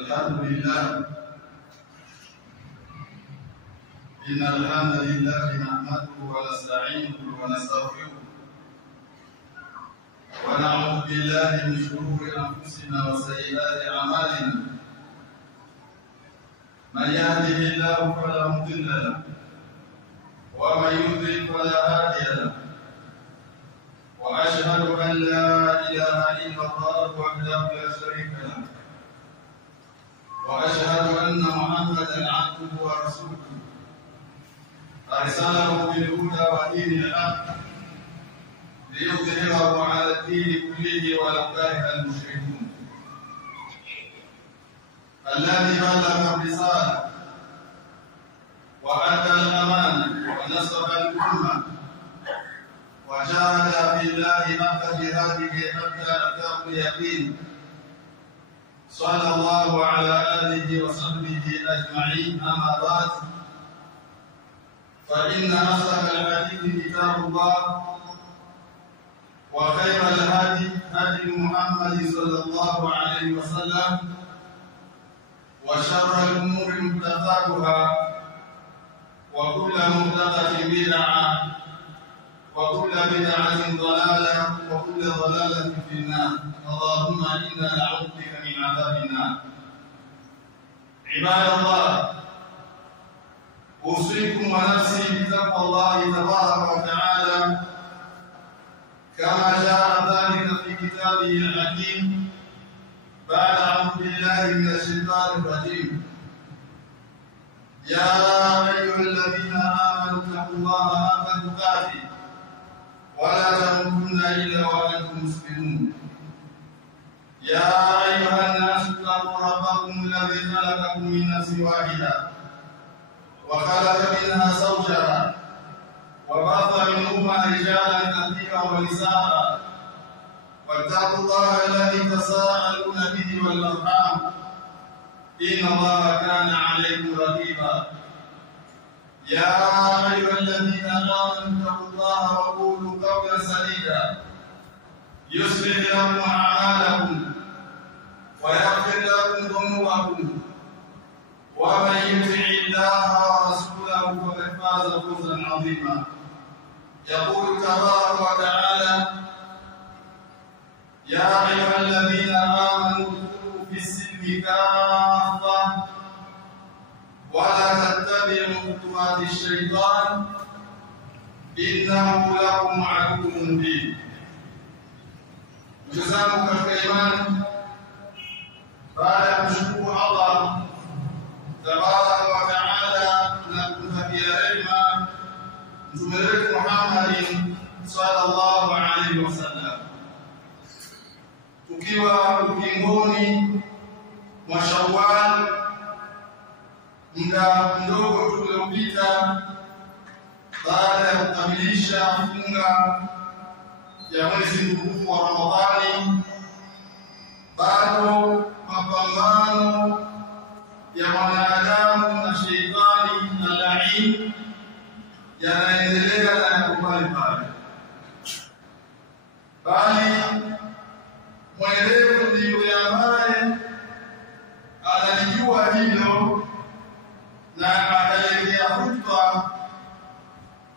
الحمد لله. إن الحمد لله نحمده ونستعينه ونستغفره ونعوذ بالله من شرور أنفسنا وسيئات أعمالنا. من يهده الله فلا مضل له ومن يضلل فلا هادي له. وأشهد أن لا إله إلا الله وحده لا شريك له. وأشهد أن محمدا عبده ورسوله أرسله بالهدى ودين الحق ليظهره على الدين كله ولو كره المشركون. الذي بلغ الرسالة وأدى الأمانة ونصر الأمة وجاهد في الله حق جهاده حتى أتاه اليقين. صلى الله على آله وصحبه أجمعين. أما بعد، فإن أصدق الحديث كتاب الله، وخير الهدي هدي محمد صلى الله عليه وسلم، وشر الأمور محدثاتها، وكل محدثة بدعة، وكل بدعة ضلالة، وكل ضلالة في النار. اللهم إنا نعوذ بك من عذاب النار. عباد الله، أوصيكم ونفسي بتقوى الله تبارك وتعالى كما جاء ذلك في كتابه الحكيم بعد أعوذ بالله من الشيطان الرجيم. يا أيها الذين آمنوا اتقوا الله حق تقاته ولا تموتن إلا وأنتم مسلمون. يا أيها الناس اتقوا ربكم الذي خلقكم من نفس واحدة وخلق منها زوجها وبث منهما رجالا كثيرا ونساء، واتقوا الله الذي تساءلون به والأرحام إن الله كان عليكم رقيبا. يا أيها الذين آمنوا اتقوا الله وقولوا قولا سديدا يصلح لكم أعمالكم ويغفر لكم ذنوبكم، ومن يطع الله ورسوله فقد فاز فوزا عظيما. يقول تبارك وتعالى: يا أيها الذين آمنوا ادخلوا في السلم كافة ولا تتبعوا خطوات الشيطان إنه لكم عدو مبين. Mtazamo katika imani, baada ya kumshukuru Allah tabaraka wa taala na kumtakia rehema mtume wetu Muhammad sallallahu alaihi wasallam, tukiwa ukingoni mwa Shawwal, muda mdogo tuliopita baada ya kukamilisha funga ya mwezi mtukufu wa Ramadhani, bado mapambano ya wanadamu na sheitani na laini yanaendelea na yakubali pale, bali mwelevu ndiye ambaye analijua hilo na ataelekea hutba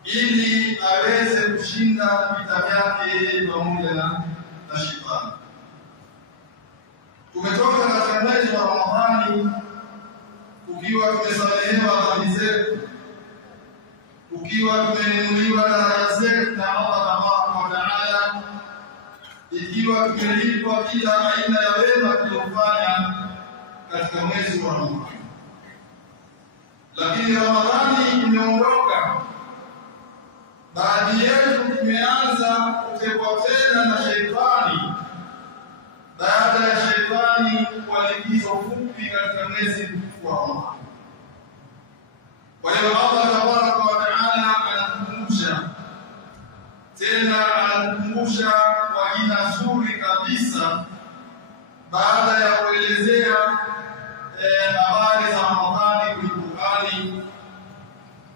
ili aweze kushinda vita vyake pamoja na shetani. Tumetoka katika mwezi wa Ramadhani ukiwa tumesamehewa dhambi zetu, ukiwa tumeinuliwa daraja zetu na Allah tabaraka wa taala, ikiwa tumelipwa kila aina ya wema tuliofanya katika mwezi wa Ramadhani. Lakini Ramadhani imeondoka, baadhi yetu tumeanza kutekwa tena na sheitani baada ya sheitani kwa likizo fupi katika mwezi mtukufu wa Ramadhani. Kwa hiyo Allah tabaraka wa taala anakumbusha tena, anakumbusha kwa jina zuri kabisa, baada ya kuelezea habari za Ramadhani kwenye Qur'ani.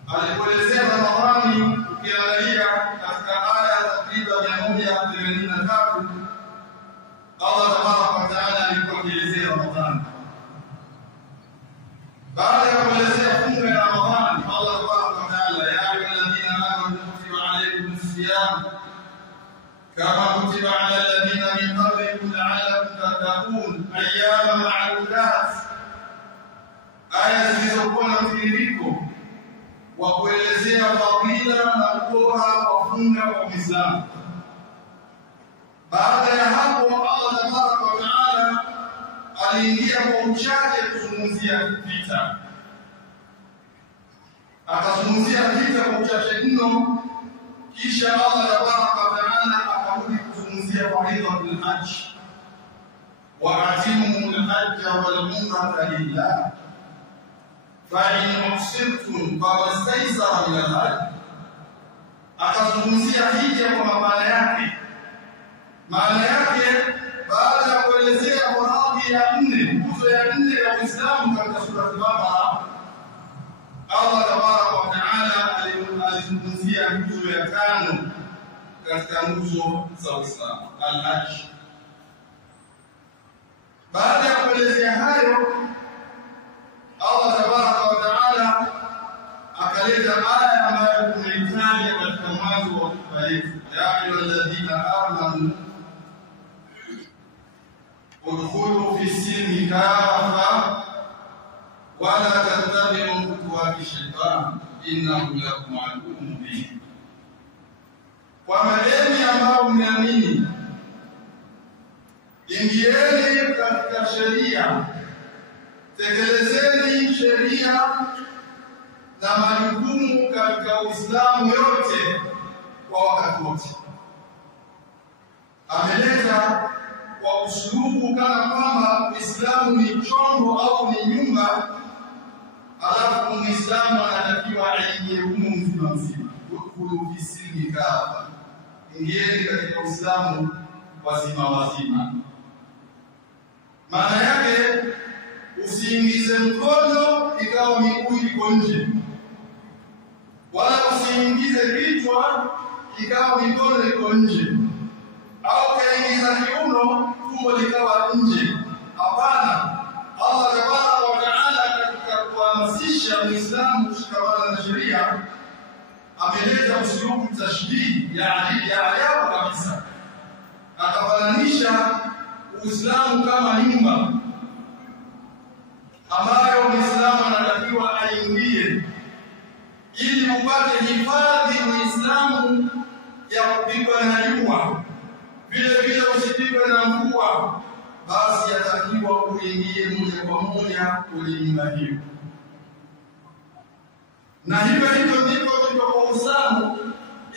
Alipoelezea Ramadhani, ukiangalia katika aya takriban 183, Allah tabaraka wa taala alikuwa akielezea Ramadhani kama kutiba ala alladhina min qablikum la'allakum tattaqun ayyaman ma'dudat. Aya zilizokuwa na mtiririko wa kuelezea fadhila na ubora wa funga wa Uislamu. Baada ya hapo Allah tabaraka wa taala aliingia kwa uchache kuzungumzia vita. Akazungumzia vita kwa uchache mno, kisha Allah tabaraka wa taala akarudi kuzungumzia fardhatul hajj. Wa atimul hajj wal umrata lillah. فإن أحصرتم فما استيسر من الهدي. Akazungumzia hija kwa maana yake. Maana yake baada ya kuelezea faradhi ya nne, nguzo ya nne ya Uislamu katika sura Al-Baqara, Allah tabaraka wa taala alizungumzia nguzo ya tano katika nguzo za Uislamu, al-Hajj. Baada ya kuelezea hayo, Allah tabaraka wa taala akaleta aya ambayo tumeitaja katika mwanzo wa hotuba yetu, ya ayyuhalladhina amanu udkhulu fi silmi kafa wa la tattabi'u khutuwati shaytan innahu lakum aduwwun mubin. Kwa enyi ambao mmeamini, ingieni katika sheria, tekelezeni sheria na majukumu katika Uislamu yote kwa wakati wote. Ameleta kwa usulubu kana kwamba Uislamu ni chombo au ni nyumba, alafu Muislamu anatakiwa aingie humo mzima mzima. Udkhulu fi silmi kafa, ingieni katika Uislamu wazima wazima. Maana yake usiingize mkono ikawa miguu iko nje, wala usiingize kichwa ikawa mikono iko nje, au kaingiza kiuno tumbo likawa nje. Hapana. Allah tabaraka wa taala katika kuhamasisha Muislamu kushikamana na sheria ameleta usulubu tashdid ya ajabu kabisa. Akafananisha Uislamu kama nyumba ambayo Muislamu anatakiwa aingie ili upate hifadhi Muislamu ya kupigwa na jua, vile vile usipigwe na mvua, basi yatakiwa uingie moja kwa moja kwenye nyumba hiyo. Na hivyo ndivyo kwa Uislamu,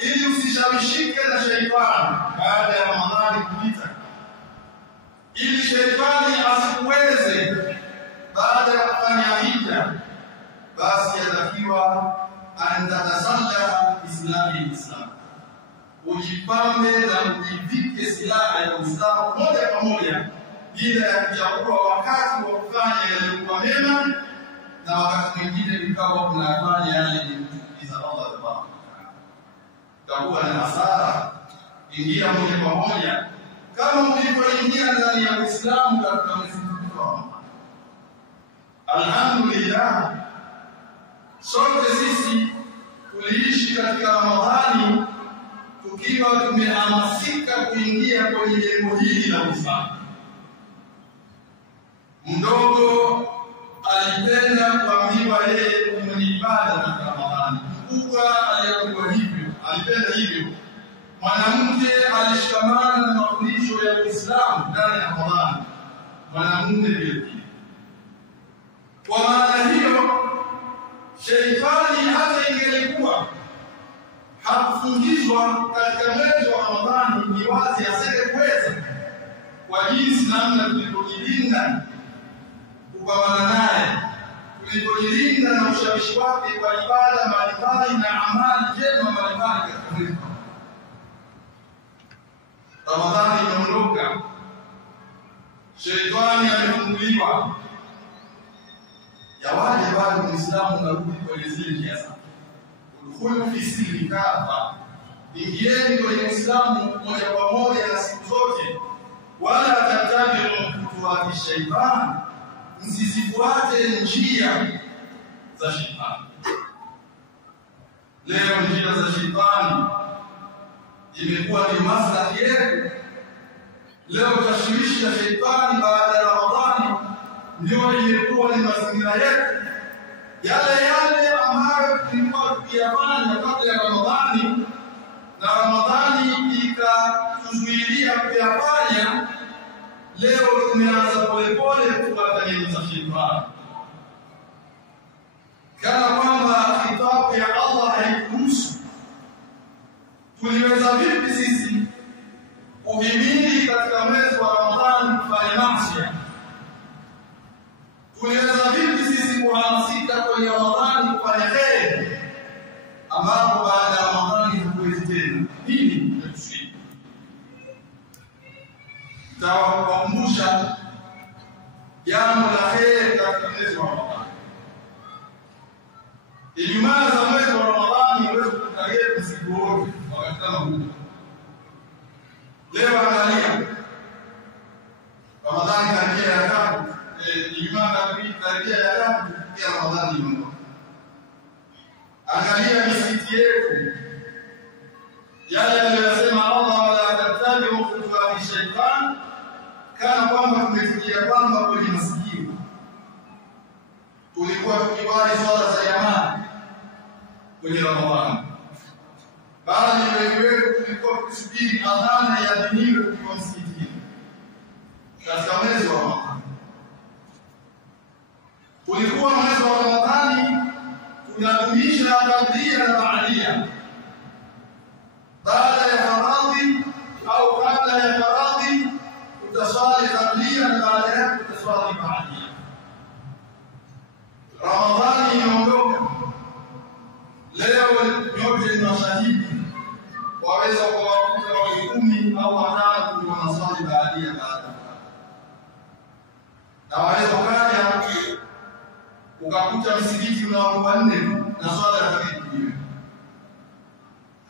ili usishawishike na shaitani baada ya Ramadhani kupita, ili shaitani asikuweze baada ya kufanya hija, basi yatakiwa anatatasalla Islam, ujipambe na ujivike silaha ya Uislamu moja kwa moja, bila ya kuchagua wakati wa kufanya yaliyokuwa mema na wakati mwingine vikawa kunafanya yale yanayochukiza Allah tabaraka wa taala. Utakuwa na hasara. Ingia moja kwa moja kama ulivyoingia ndani ya Uislamu katika mwezi wa Ramadhani. Alhamdulillah, sote sisi tuliishi katika Ramadhani tukiwa tumehamasika kuingia kwenye jengo hili la Uislamu. Mdogo alipenda kuambiwa yeye mwenye ibada katika Ramadhani, mkubwa aliambiwa hivyo, alipenda hivyo. Mwanamke alishikamana na mafundisho ya Uislamu ndani ya Ramadhani, mwanamume vile vile. Kwa maana hiyo, sheitani hata ingelikuwa hakufundishwa katika mwezi wa Ramadhani, ni wazi asingeweza, kwa jinsi namna tulivyojilinda kupambana naye, tulivyojilinda na ushawishi wake kwa ibada mbalimbali na amali njema mbalimbali katika mwezi. Ramadhani imeondoka, sheitani amefunguliwa, yawaje bado Muislamu anarudi kwenye zile njia zake. Udkhulu fi silmi kafa, ingieni kwenye Uislamu moja kwa moja na siku zote, wala tattabi'u khutuwati shaytan, msizifuate njia za shetani. Leo njia za shetani imekuwa ni maslahi yetu. Leo tashwishi ya shetani baada ya Ramadhani ndio imekuwa ni mazingira yetu. Yale ambayo tulikuwa tukiyafanya kabla ya Ramadhani na Ramadhani ikatuzuilia kuyafanya, leo tumeanza polepole kufuata nyayo za shetani, kana kwamba kitabu ya Allah haikuruhusu. Tuliweza vipi sisi kuhimili katika mwezi wa Ramadhani kufanya maasi? Tuliweza vipi sisi kuhamasika kwenye Ramadhani kufanya kheri, ambapo baada ya Ramadhani hatuwezi tena? Nini tunatushinda? Tawakumbusha jambo la kheri katika mwezi wa Ramadhani. Ijumaa za mwezi wa Ramadhani huwezi kutaria usiku wote wakati kama huu. Leo angalia Ramadhani karibia ya tatu, Ijumaa karibia ya tatu ya Ramadhani imeondoka. Angalia misikiti yetu, yale aliyosema Allah, wala tattabi'u khutuwati shaytan, kana kwamba tumefikia kwamba kwenye masikio tulikuwa tukiwahi swala za jamaa kwenye Ramadhani. Baadhi ya wetu tulikuwa tukisubiri adhana ya dini kwa msikitini katika mwezi wa Ramadhani. Tulikuwa mwezi wa Ramadhani tunadumisha kablia na baadia, baada ya faradhi au kabla ya faradhi tutaswali kablia na baada yake tutaswali baadia. Ramadhani imeondoka, leo nyote ni mashahidi, waweza kuwakuta watu 10 au 5 wanaswali baadia baada, na waweza ukaja ukakuta msikiti una watu 4 na swala ya fardhi.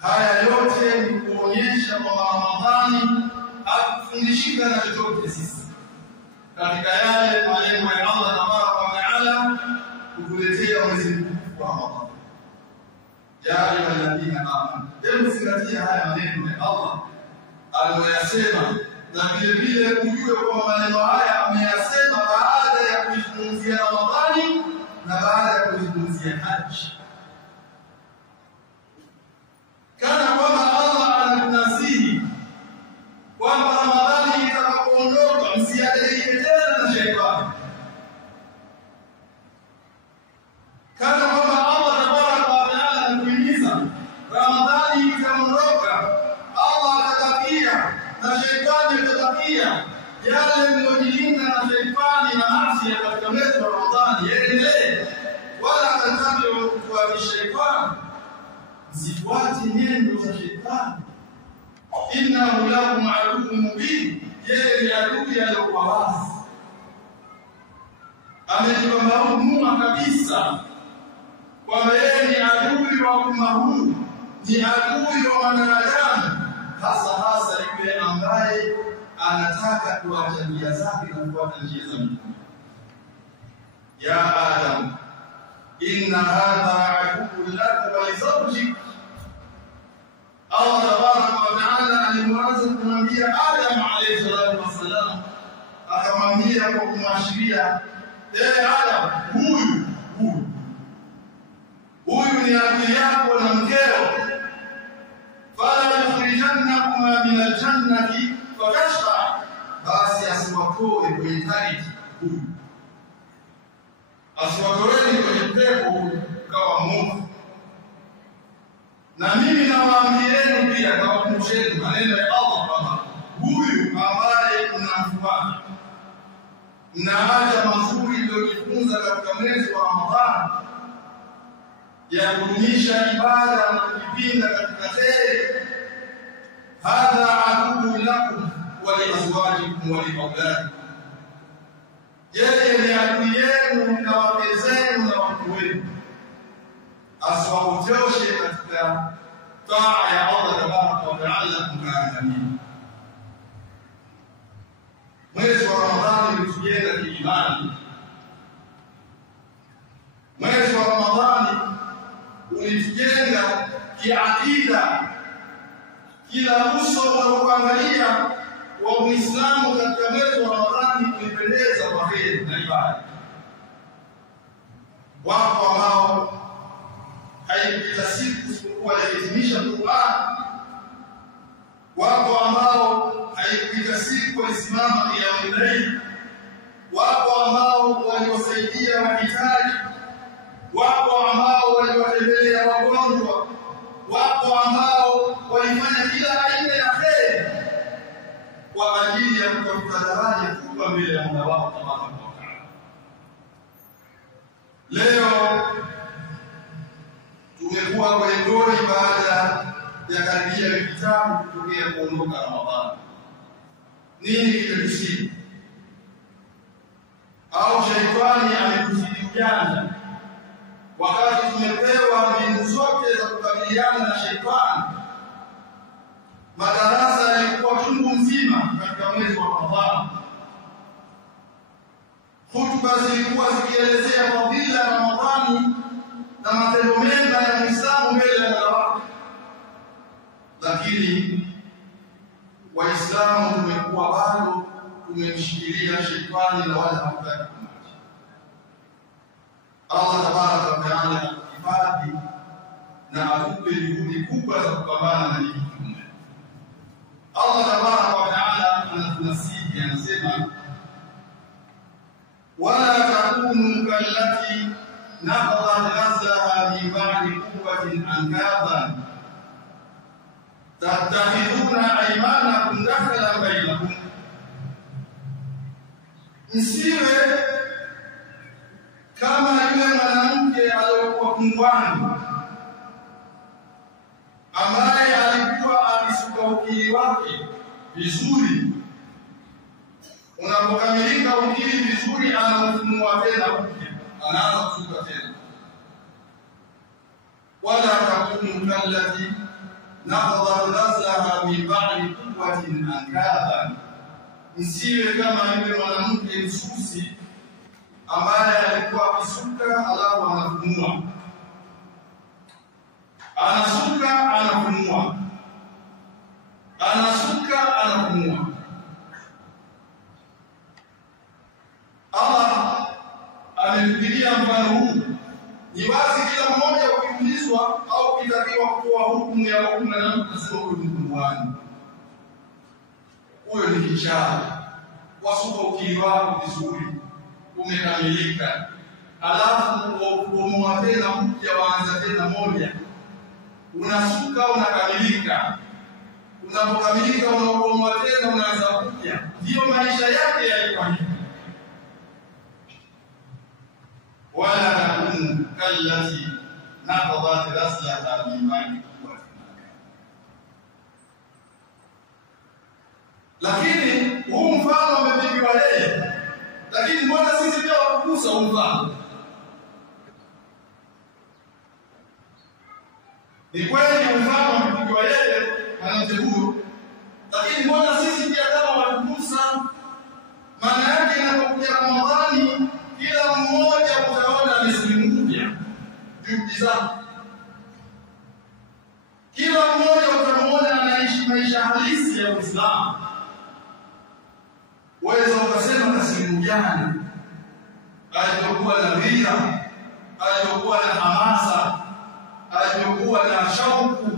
Haya yote ni kuonyesha kwamba Ramadhani hakufundishika na chochote sisi katika yale malengo ya Allah tabaraka wa taala kukuletea mwezi mtukufu wa Ramadhani. Ya ayyuhalladhina amanu, hebu zingatia haya maneno ya Allah aliyoyasema, na vile vile ujue kwamba maneno haya ameyasema baada ya kuizungumzia Ramadhani na baada ya kuizungumzia haji. Kana kwamba Allah anatunasihi kwamba Ramadhani itakapoondoka msiathirike tena na shetani. Kana kwamba Allah tabaraka wa taala anatuhimiza Ramadhani itaondoka, Allah atatakia na shetani atatakia yale mliojilinda na shetani na maasi katika mwezi wa Ramadhani yaendelee, wala tatabi'u khutuwati shaytan, msifuate nyendo za shetani. Innahu lakum aduwwun mubin, yeye ni adui aliyokuwa wazi, amejipambanua kabisa kwamba yeye ni adui wa umma huu, ni adui wa wanadamu, hasa yule ambaye anataka kuacha njia zake na kufuata njia za Mungu. Ya Adam, inna hadha aduwwun laka wa li zawjik. Allah tabaraka wa taala alimwanza kumwambia Adam alayhi salatu wasalam, akamwambia kwa kumwashiria, Adam, huyu ni adui yako na mkeo, fala yukhrijannakuma min aljannati fakashfa, basi asiwatoe kwenye tariki huyu, asiwatoeni kwenye pepo kawa moto. Na mimi nawaambieni pia, nawakumbusheni maneno ya Allah kwamba huyu ambaye mnamfuata, mnaacha mazuri mliyojifunza katika mwezi wa Ramadhani ya kudumisha ibada na kujipinda katika kheri, hadha aduwwun lakum wa li azwajikum wa li auladikum, yeye ni adui yenu na wake zenu na watu wenu, asiwapotoshe katika taa ya Allah tabaraka wa taala mkaangamia. Mwezi wa Ramadhani ulitujenga kiimani. Mwezi wa Ramadhani ulitujenga kiakida, kila uso unaoangalia wa Uislamu katika mwezi wa Ramadhani ulipendeza kwa heri na ibada. Wapo ambao haikupita siku isipokuwa walihimisha Qur'an. Wapo ambao haikupita siku walisimama qiyamul layl. Wapo ambao waliwasaidia wahitaji. Wapo ambao waliwatembelea wagonjwa. Wapo ambao walifanya kila aina ya kheri kwa ajili ya kutafuta daraja kubwa mbele ya Mola wao Tabaraka wa Taala. Leo tumekuwa kwenye goli baada ya karibia wiki tatu kutokea kuondoka Ramadhani. Nini kimetusidi? Au shaitani ametusidi ujanja? Wakati tumepewa mbinu zote za kukabiliana na shaitani, madarasa yalikuwa chungu mzima katika mwezi wa Ramadhani. Hutuba zilikuwa zikielezea fadhila ya Ramadhani na matendo mema ya Muislamu mbele ya Mola wake. Lakini Waislamu tumekuwa bado tumemshikilia shaitani na wala hatutaki kumwacha. Allah Tabaraka wa Taala atuhifadhi na atupe juhudi kubwa za kupambana na hili kiumbe. Allah Tabaraka wa Taala anatunasihi, anasema wala takunu kallati naqadat ghazlaha min ba'di quwwatin ankaban tattakhiduna aymanakum dakhalan bainakum. Msiwe kama yule mwanamke aliyokuwa kungwani ambaye alikuwa akisuka ukili wake vizuri. Unapokamilika ukili vizuri, anafunua tena upya, anaanza kusuka tena. Wala takunu kallati naqadat ghazlaha min ba'di quwwatin ankaban. Msiwe kama yule mwanamke msusi ambaye alikuwa akisuka alafu anafunua. Anasuka anafunua. Anasuka anafunua. Allah amefikiria mfano huu. Ni wazi kila mmoja ukiulizwa au kitakiwa kutoa hukumu ya hukumu na mtasema huyo ni mwana. Huyo ni kichaa. Wasuka ukili wako vizuri, umekamilika. Alafu ukomoa tena mpya, waanza tena moja. Unasuka unakamilika. Unapokamilika unakomoa tena unaanza upya. Ndio maisha yake yalikuwa hivi. Wala takunu kallati naqadat ghazlaha min ba'di quwwatin. Lakini huu mfano umepigiwa yeye. Lakini mbona sisi pia wakukusa huu mfano? Ni kweli mfano umepigiwa yeye mwanamke huyo. Lakini mbona sisi pia kama wakukusa? Maana yake inapokuja Ramadhani, kila mmoja utaona mislimu mpya juhudi zake. Kila mmoja utamuona anaishi maisha halisi ya Uislamu. Waweza ukasema taslimu gani? Aliyokuwa na ghira, aliyokuwa na hamasa, aliyokuwa na shauku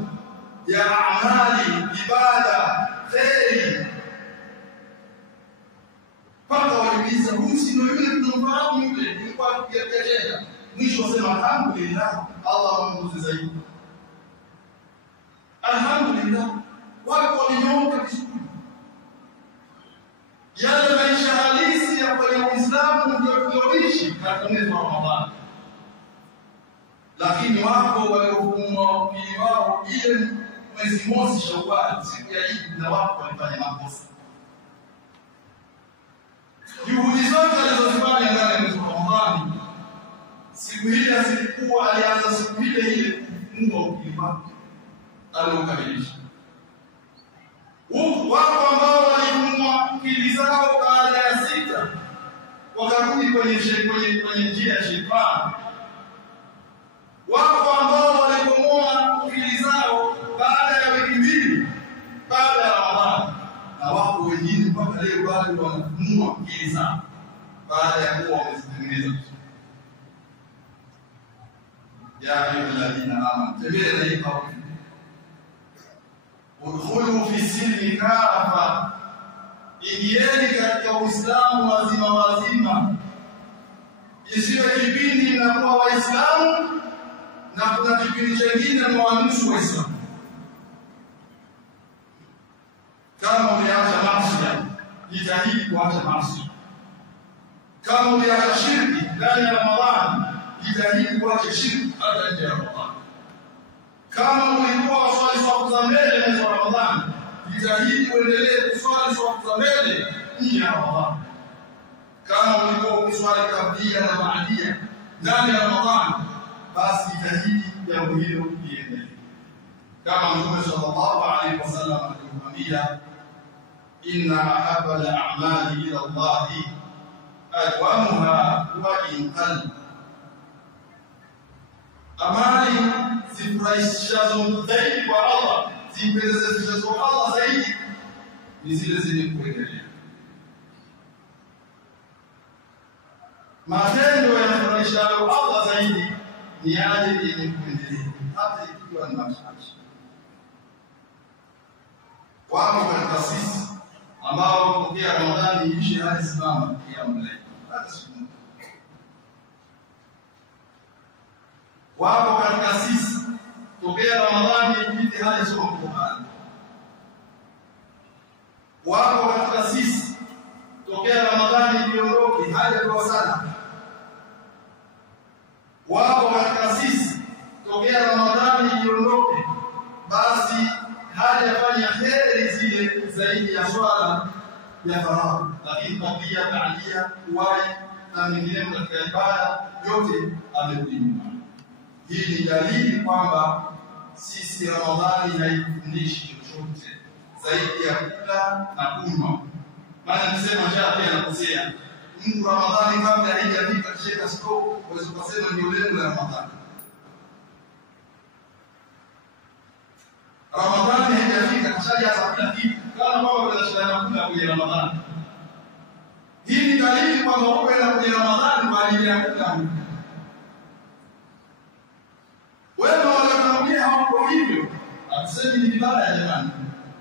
ya amali, ibada, kheri. Paka waliuliza, huyu si ndio yule tunamfahamu yule, ilikuwa tukiaje? Mwisho wasema alhamdulillah, Allah amemguza zaidi. Alhamdulillah, watu walinyooka vizuri. Yale maisha halisi ya kwenye Uislamu ndio tunaoishi katika mwezi wa Ramadhani. Lakini wako waliokuwa ukili wao ile mwezi mosi Shawwal, siku ya Eid, na wako walifanya makosa. Juhudi zote alizozifanya ndani ya mwezi wa Ramadhani, siku ile asikuwa alianza siku ile kufungua ukili wake, aliokamilisha. Wako ambao walifungua ukili zao baada ya sita, wakarudi kwenye njia ya shetani. Wako ambao walibomoa ukili zao baada ya wiki mbili, leo bado wanafumua akili sana baada ya kuwa wamezitengeneza. Ya ayyuhalladhina amanu tembea na hii kauli, udkhulu fi silmi kafa, ingieni katika Uislamu wazima wazima, isiwe kipindi mnakuwa Waislamu na kuna kipindi kingine mwanusu Waislamu. Kama umeacha maasi, jitahidi kuacha maasi. Kama umeacha shirki ndani ya Ramadhani, jitahidi kuacha shirki hata nje ya Ramadhani. Kama ulikuwa waswali swala za mbele mwezi wa Ramadhani, jitahidi uendelee kuswali swala za mbele nje ya Ramadhani. Kama ulikuwa ukiswali kablia na baadia ndani ya Ramadhani, basi jitahidi jambo hilo liendelee. Kama Mtume sallallahu alaihi wasallam alikwambia, inna ahabba al-a'mali ila Allah adwamuha wa in qalla, amali zifurahishazo zaidi kwa Allah, zipendezeshazo Allah zaidi ni zile zenye kuendelea. Matendo yanafurahishayo Allah zaidi ni yale yenye kuendelea, hata ikiwa ni machache. Wao katika sisi ambao kupokea Ramadhani ishi hadi simama pia mlei hata siku moja. Wao katika sisi kupokea Ramadhani ipite hadi soma Qur'an. Wao katika sisi kupokea Ramadhani iondoke hadi kwa sana. Wao katika sisi kupokea Ramadhani iondoke basi hadi afanye kheri zile zaidi ya swala ya faradhi, lakini pia taalia kuwai na mengineyo katika ibada yote amekuimba. Hii ni dalili kwamba sisi Ramadhani haifundishi chochote zaidi ya kula na kunywa. Maana nisema pia anakosea mtu Ramadhani kabla haijafika kushika stoko, waweza kusema ndio lengo la Ramadhani. Ramadhani haijafika kishaja kula kitu kama baba anashindana kula kwenye Ramadhani. Hii ni dalili kwamba unaenda kwenye Ramadhani kwa ajili ya kula. Wewe unakuambia hapo hivyo, atusemi ni ibada ya jamani,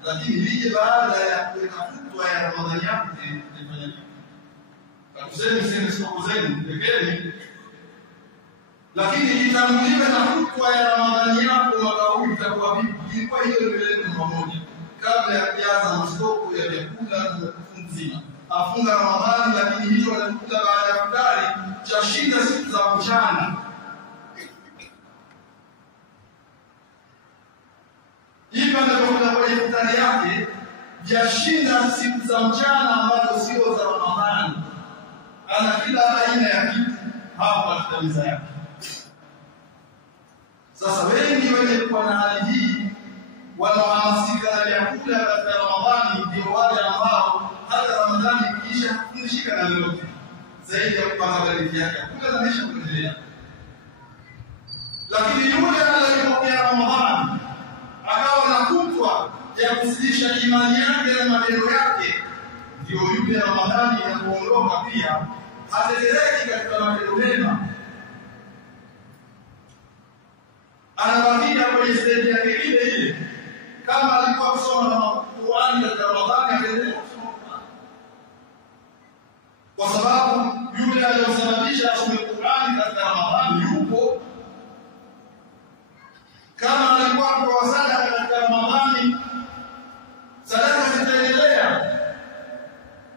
lakini lije baada ya kuweka futwa ya Ramadhani yako ifanye nini? Atusemi siku zenu pekee, lakini itamlipa na futwa ya Ramadhani yako mwaka huu itakuwa vipi? Ilikuwa hiyo ndio pamoja kabla ya kuanza masoko ya vyakula na kufunga. Afunga Ramadhani, lakini hiyo anakula baada ya futari cha shinda siku za mchana. Ipa ndio kwenye futari yake ya shinda siku za mchana ambazo sio za Ramadhani. Ana kila aina ya kitu hapa katika meza yake. Sasa wengi wenye kuwa na hali hii wanaohamasika na vyakula katika Ramadhani ndio wale ambao hata Ramadhani kisha kunishika na lolote zaidi ya kupanga bajeti yake kula na maisha kuendelea. Lakini yule aliyepokea Ramadhani akawa na kutwa ya kusilisha imani yake na matendo yake, ndio yule Ramadhani inapoondoka pia hatetereki katika matendo mema, anabakia kwenye stage yake ile ile. Kama alikuwa kusoma Qur'an katika Ramadhani, ataendelea kusoma Qur'an, kwa sababu yule aliyosababisha asome Qur'an katika Ramadhani yupo. Kama alikuwa kwa sadaka katika Ramadhani, sadaka zitaendelea.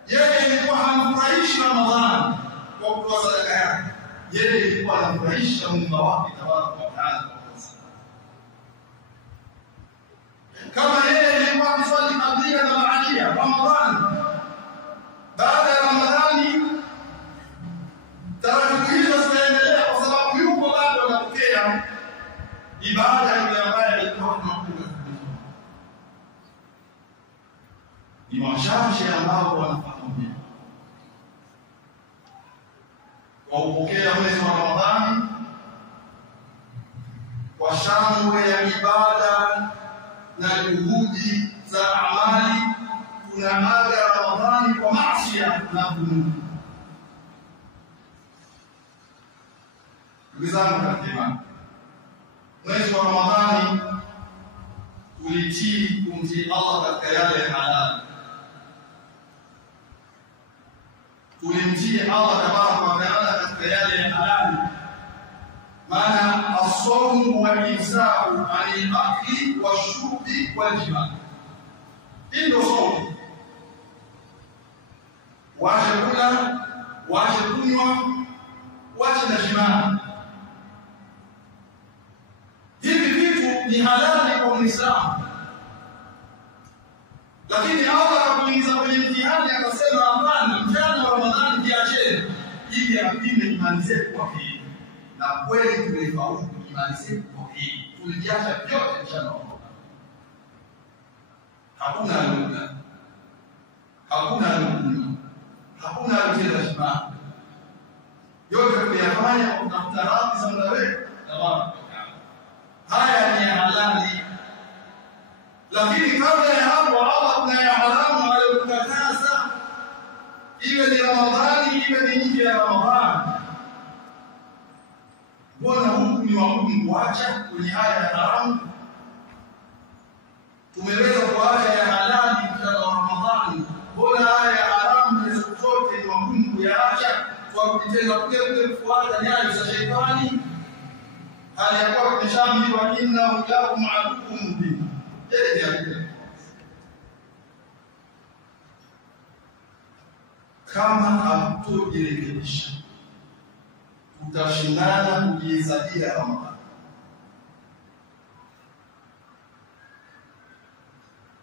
Yeye ilikuwa hamfurahishi Ramadhani kwa kutoa sadaka yake, yeye ilikuwa anamfurahisha Mungu wake Tabaraka wa Taala. Kama yeye ilikuwa kuswali kablia na baadia Ramadhani, baada ya Ramadhani taratibu hizo zitaendelea, kwa sababu yuko bado anapokea ibada ile ambayo alikuwa anakuwa. Ni wachache ambao wanafahamu kwa kupokea mwezi wa Ramadhani kwa shangwe ya ibada na juhudi za amali. Tunaaga Ramadhani maasiya na dhunubu. Ndugu zangu katika imani, mwezi wa Ramadhani kumtii Allah katika yale halali. Tulimtii Allah tabaraka wa taala katika yale halali. Maana as-sawm wal imsaku anil akli washurbi wal jima'. Ndio somo. Waache kula, waache kunywa, waache na jimaa. Hivi vitu ni halali kwa Muislamu. Lakini Allah akakuingiza kwenye mtihani akasema hapana, mchana wa Ramadhani viacheni ili apime imani zetu kwa hili. Na kweli tumefaulu imani zetu kwa hili. Tuliacha vyote mchana wa Ramadhani. Hakuna lugha, hakuna lugha, hakuna lugha shima. Yote kuyafanya kwa kutafuta radhi za Mola wetu tabaraka. Haya ni halali. Lakini kabla ya hapo Allah kuna ya haramu aliyokataza, iwe ni Ramadhani iwe ni nje ya Ramadhani. Mbona hukumu wa Mungu kuacha kwenye haya ya haramu? Tumeweza kuacha ya halali mchana wa Ramadhani. Mbona haya ya haramu zote ni wa Mungu yaacha kwa kutenda kule kufuata nyayo za shetani? Hali ya kuwa tumeshaambiwa inna lakum adukum mubin. Kama hatujirekebisha tutashindana kujihesabia Ramadhani,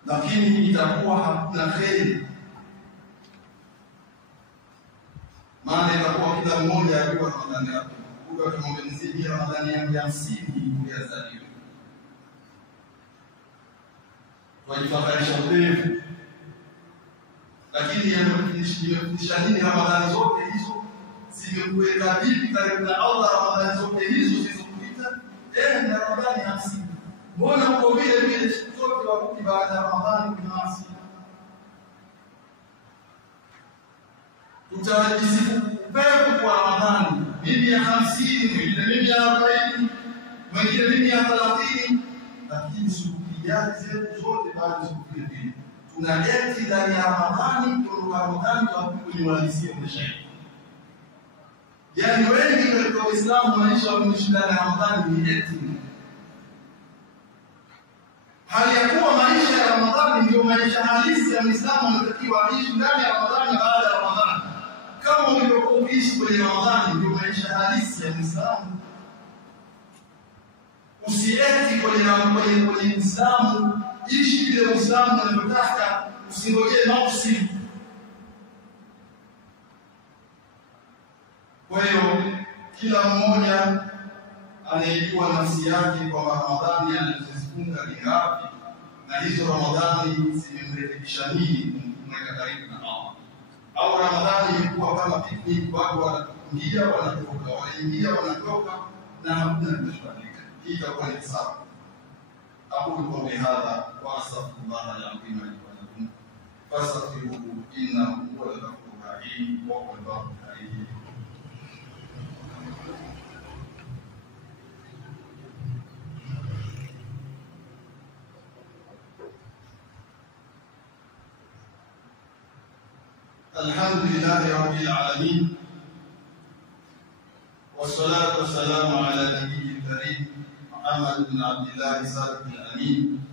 lakini itakuwa hakuna kheri. Maana itakuwa kila mmoja akiwa Ramadhani yake kwa tumemzidi Ramadhani ya 50 kuyazaliwa. Wajifakarisha upevu. Lakini yamefundisha nini Ramadhani zote hizo? Zimekuweka vipi karibu na Allah Ramadhani zote hizo zilizopita? Na Ramadhani 50. Mbona uko vile vile zote wakati baada ya Ramadhani kuna 50? Tutajisifu upevu kwa Ramadhani. Mimi ya 50, mimi ya 40, mwingine mimi ya 30, lakini shukrani zetu zote bado zikupile vile. Tunaleti ndani ya Ramadhani kwa Ramadhani tunakunyualizia maisha. Yaani wengi katika Uislamu maisha wameshindana na Ramadhani ni eti. Hali ya kuwa maisha ya Ramadhani ndio maisha halisi ya Muislamu anatakiwa aishi ndani ya Ramadhani baada ya Ramadhani. Kama ulivyokuwa ukiishi kwenye Ramadhani ndio maisha halisi ya Muislamu. Usieti kwenye Uislamu, ishi vile Uislamu unavyotaka, usingojee mausi. Kwa hiyo kila mmoja anayejua nafsi yake kwa Ramadhani anazozifunga ni ngapi, na hizo Ramadhani zimemrekebisha nini kumweka karibu na Allah. Au Ramadhani ilikuwa kama picnic, watu wanaingia wanatoka, wanaingia wanatoka na hakuna kinachofanyika. Hii itakuwa ni sawa. أقول قولي هذا وأستغفر الله العظيم لي ولكم فاستغفروه إنه هو الغفور الرحيم وهو البر الكريم. الحمد لله رب العالمين والصلاة والسلام على نبيه الكريم محمد بن عبد الله الصادق الأمين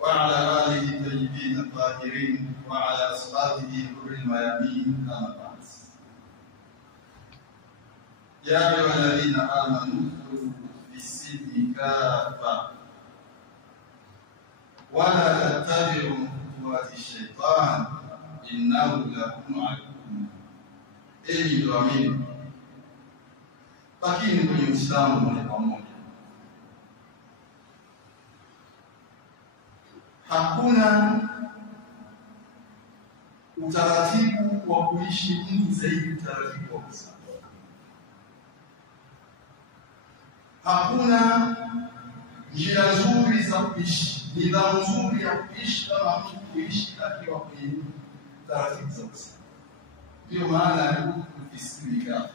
وعلى آله الطيبين الطاهرين وعلى أصحابه الغر الميامين كما بعد. يا أيها الذين آمنوا ادخلوا في السلم كافة ولا تتبعوا خطوات الشيطان إنه لكم عدو. Enyi mlioamini, lakini kwenye Uislamu moja kwa moja. Hakuna utaratibu wa kuishi mtu zaidi utaratibu wa Uislamu. Hakuna njia nzuri za kuishi, nidhamu nzuri ya kuishi kama mtu kuishi akiwa kwenye taratibu zote. Ndio maana ukisirika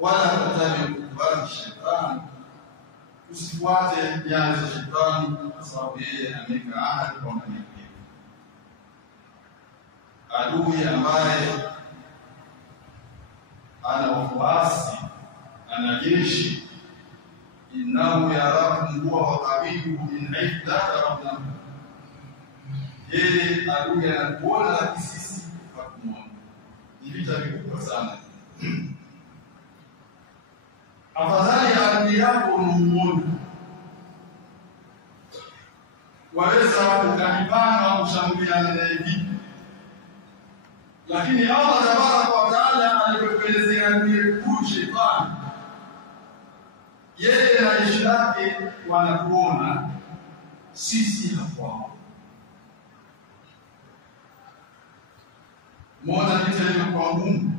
wala kutabi kubali shetani, usifuate nyayo za shetani, kwa sababu yeye ameweka ahadi kwa mwenyewe. Adui ambaye ana wafuasi, ana jeshi, innahu yarakum huwa wa qabiluhu min haythu la tarawnahu. Yeye adui anakuona lakini sisi hatumuoni. Ni vita vikubwa sana. Afadhali adui yako unamuona, waweza ukajipanga kushambuliana naye vipi, lakini Allah tabaraka wa taala alipokuelezea adui huyu shetani, yeye na jeshi lake wanakuona, sisi hapo. Muona vita kwa Mungu.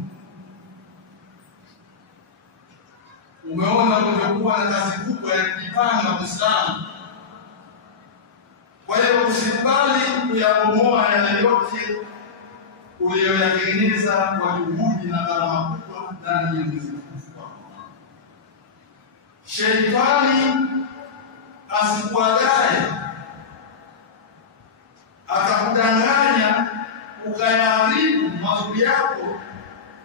Umeona kumekuwa na kazi kubwa ya kujipanga Muislamu. Kwa hiyo usikubali kuyabomoa yale yote uliyoyatengeneza kwa juhudi na gharama kubwa ndani ya mwezi mtukufu wa Ramadhani. Shetani asikuandae akakudanganya ukayaharibu mazuri yako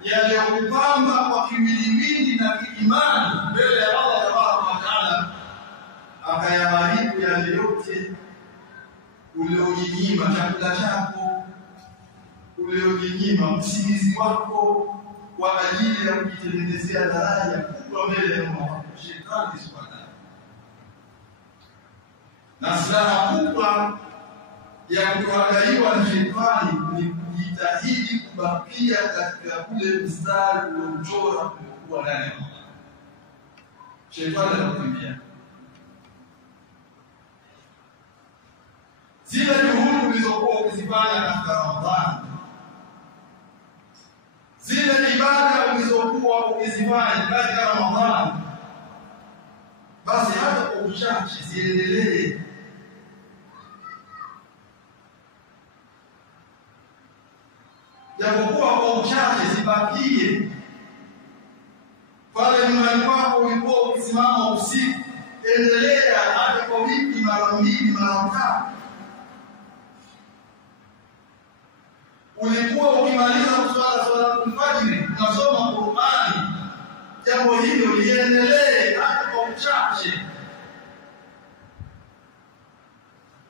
yaliyokupamba kwa kimilimili na kiimani mbele ya Allah tabaraka wa taala, akayaharibu yale yote uliojinyima, chakula chako uliojinyima, msimizi wako kwa ajili ya kujitengenezea daraja kubwa mbele ya Allah. Shetani subhanahu na silaha kubwa ya kuadaiwa na shetani ni kujitahidi kubakia katika ule mstari uliochora kwa ndani ya Allah. Shetani anakukimbia. Zile juhudi ulizokuwa ukizifanya katika Ramadhani, zile ibada ulizokuwa ukizifanya katika Ramadhani, basi hata kwa uchache ziendelee. Japokuwa kwa uchache zibakie. Pale nyumbani kwako ulikuwa ukisimama usiku, endelea hata kwa wiki mara 2 mara 3. Ulikuwa ukimaliza kuswala al-fajr unasoma Qur'ani, jambo hilo liendelee hata kwa uchache.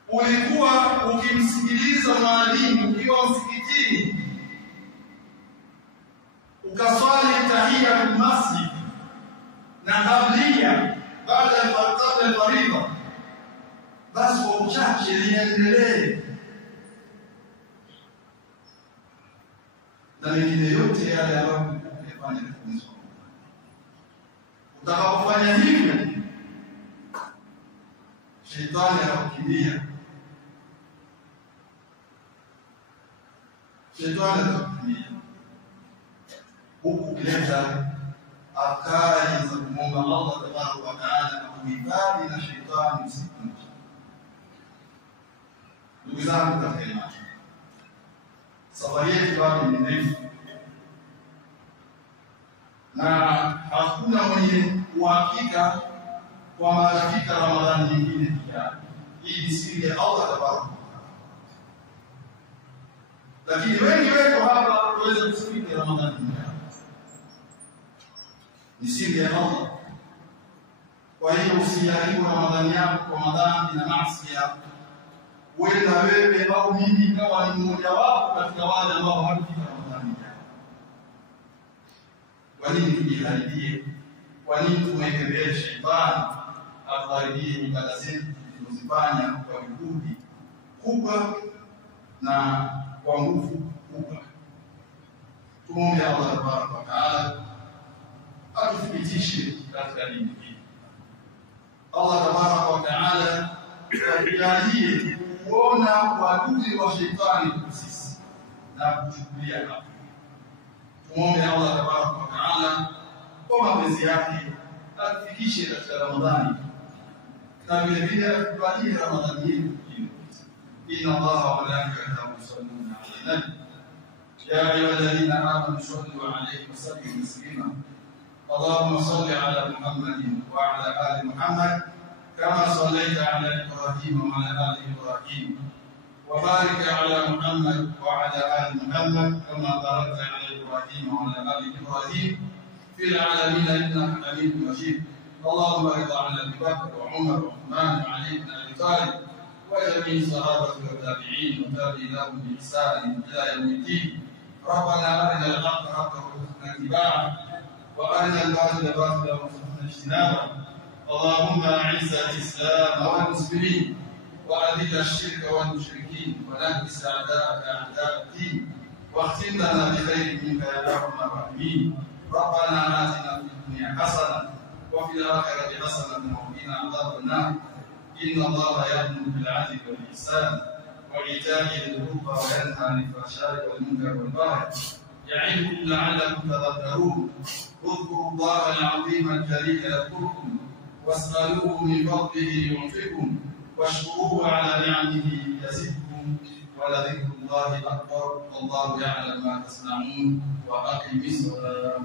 Ulikuwa ukimsikiliza mwalimu ukiwa msikitini, ukaswali tahiyatul masjid na qabliya baada ya faridha, basi kwa uchache liendelee. Na mengine yote yale ambayo umefanya katika mwezi wa Ramadhani, utakapofanya hivyo, shetani atakukimbia. Huku ukileta akali za kumwomba Allah tabaraka wa taala akuhifadhi na shetani usiku na mchana. Ndugu zangu katika imani, safari yetu bado ni ndefu, na hakuna mwenye uhakika kwamba atafika Ramadhani nyingine pia. Hii ni siri ya Allah tabaraka wa taala. Lakini wengi wetu hapa tuweze kufika Ramadhani nyingine, ni siri ya Allah. Kwa hiyo usiharibu Ramadhani yako kwa madhambi na maasi. Wenda wewe au mimi kama ni mmoja wapo katika wale ambao hawafika Ramadhani. Kwa nini tujiharibie? Kwa nini tumwekebee shetani atuharibie ibada zetu tunazifanya kwa juhudi kubwa na kwa nguvu kubwa? Tuombe Allah tabaraka wa taala atuthibitishe katika dini hii. Allah tabaraka wa taala atujalie kuona uadui wa shetani sisi na kuchukulia hapo. Tuombe Allah tabaraka wa taala kwa mapenzi yake atufikishe katika Ramadhani, na vile vile atupatie Ramadhani yetu. Inna Allaha wa malaikatahu yusalluna علينا. يا أيها الذين آمنوا صلوا عليه وسلموا تسليما. اللهم صل على محمد وعلى آل محمد كما صليت على إبراهيم وعلى آل إبراهيم، وبارك على محمد وعلى آل محمد كما باركت على إبراهيم وعلى آل إبراهيم في العالمين إنك حميد مجيد. اللهم ارض عن أبي بكر وعمر وعثمان وعلي بن أبي طالب وجميع الصحابة والتابعين والتابعين لهم بإحسان إلى يوم الدين. ربنا أرنا الحق حقا وارزقنا اتباعه، وأرنا الباطل باطلا وارزقنا اجتنابه. اللهم أعز الإسلام والمسلمين وأذل الشرك والمشركين ونكس أعداءك أعداء الدين، واختم لنا بخير منك يا أرحم الراحمين. ربنا آتنا في الدنيا حسنة وفي الآخرة حسنة وقنا عذاب النار. إن الله يأمر بالعدل والإحسان وإيتاء ذي القربى وينهى عن الفحشاء والمنكر والبغي يعظكم لعلكم تذكرون. اذكروا الله العظيم الجليل يذكركم واسألوه من فضله يعطيكم واشكروه على نعمه يزدكم ولذكر الله أكبر والله يعلم ما تصنعون. وأقم الصلاة.